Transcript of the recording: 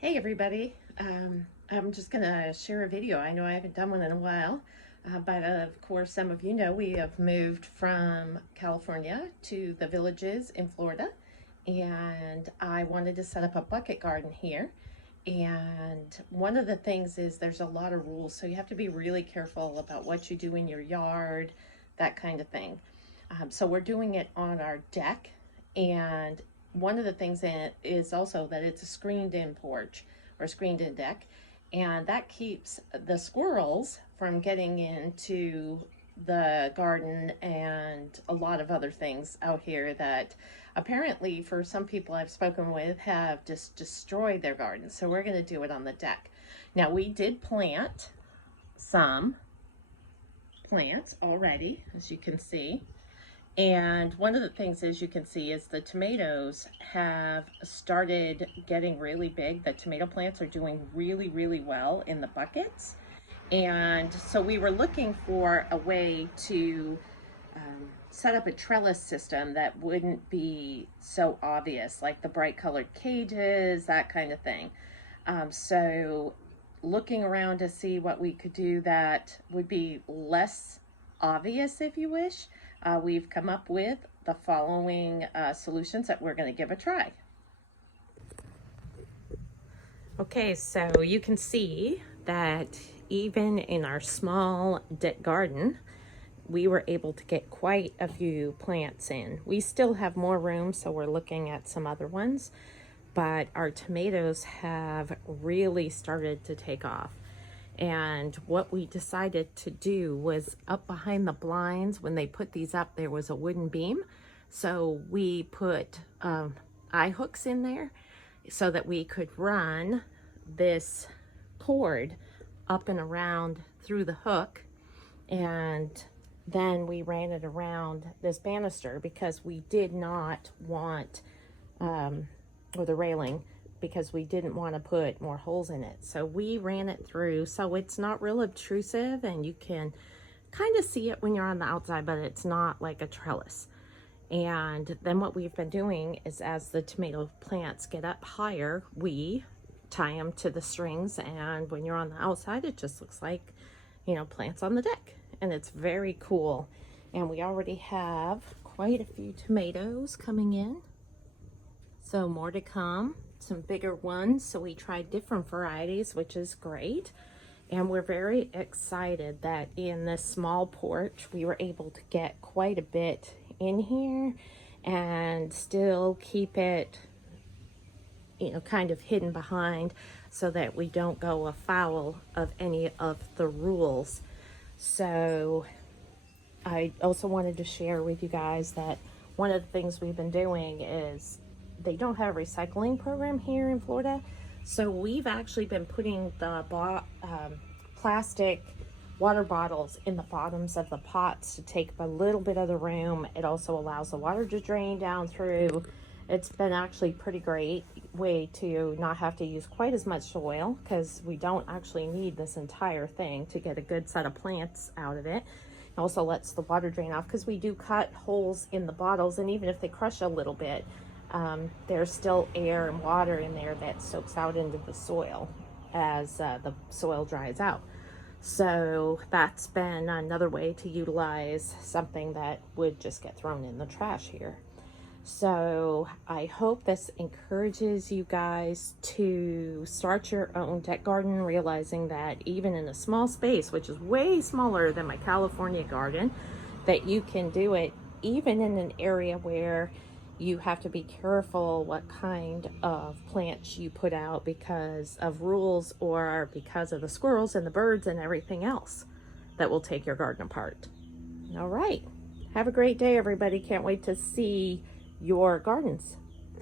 Hey everybody, I'm just going to share a video. I know I haven't done one in a while, but of course some of you know we have moved from California to the Villages in Florida, and I wanted to set up a bucket garden here. And one of the things is there's a lot of rules, so you have to be really careful about what you do in your yard, that kind of thing. So we're doing it on our deck, and one of the things in it is also that it's a screened in porch or screened in deck, and that keeps the squirrels from getting into the garden and a lot of other things out here that apparently for some people I've spoken with have just destroyed their gardens. So we're going to do it on the deck. Now we did plant some plants already, as you can see. And one of the things, as you can see, is the tomatoes have started getting really big. The tomato plants are doing really, really well in the buckets. And so we were looking for a way to set up a trellis system that wouldn't be so obvious, like the bright colored cages, that kind of thing. So looking around to see what we could do that would be less obvious, if you wish, we've come up with the following solutions that we're going to give a try. Okay, so you can see that even in our small deck garden, we were able to get quite a few plants in. We still have more room, so we're looking at some other ones, but our tomatoes have really started to take off. And what we decided to do was up behind the blinds, when they put these up, there was a wooden beam. So we put eye hooks in there so that we could run this cord up and around through the hook. And then we ran it around this banister because we did not want, or the railing, because we didn't want to put more holes in it. So we ran it through so it's not real obtrusive and you can kind of see it when you're on the outside, but it's not like a trellis. And then what we've been doing is as the tomato plants get up higher, we tie them to the strings, and when you're on the outside it just looks like, you know, plants on the deck, and it's very cool. And we already have quite a few tomatoes coming in, so more to come. Some bigger ones, so we tried different varieties, which is great. And we're very excited that in this small porch we were able to get quite a bit in here and still keep it, you know, kind of hidden behind so that we don't go afoul of any of the rules. So I also wanted to share with you guys that one of the things we've been doing is they don't have a recycling program here in Florida. So we've actually been putting the plastic water bottles in the bottoms of the pots to take a little bit of the room. It also allows the water to drain down through. It's been actually pretty great way to not have to use quite as much soil, because we don't actually need this entire thing to get a good set of plants out of it. It also lets the water drain off because we do cut holes in the bottles, and even if they crush a little bit, there's still air and water in there that soaks out into the soil as the soil dries out. So that's been another way to utilize something that would just get thrown in the trash here. So I hope this encourages you guys to start your own deck garden, realizing that even in a small space, which is way smaller than my California garden, that you can do it even in an area where you have to be careful what kind of plants you put out because of rules or because of the squirrels and the birds and everything else that will take your garden apart. All right. Have a great day, everybody. Can't wait to see your gardens.